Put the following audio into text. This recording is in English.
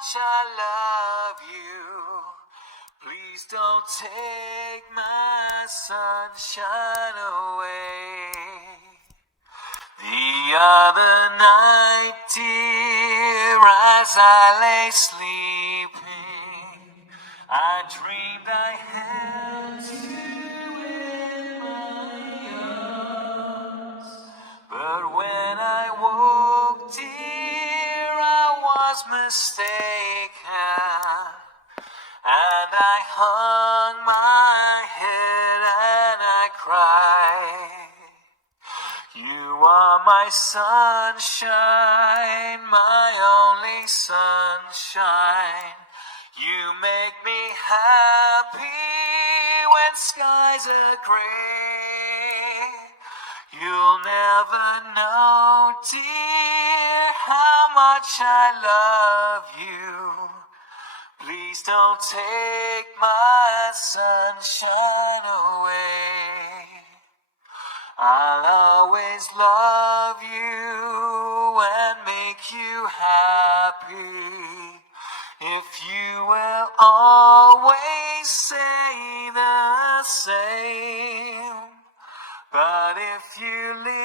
much I love you. Please don't take my sunshine away. The other night, dear, as I lay sleeping, I dreamed I had. Was mistaken. And I hung my head and I cried. You are my sunshine, my only sunshine. You make me happy when skies are gray. You'll never know, dear, much I love you. Please don't take my sunshine away. I'll always love you and make you happy. If you will always say the same. But if you leave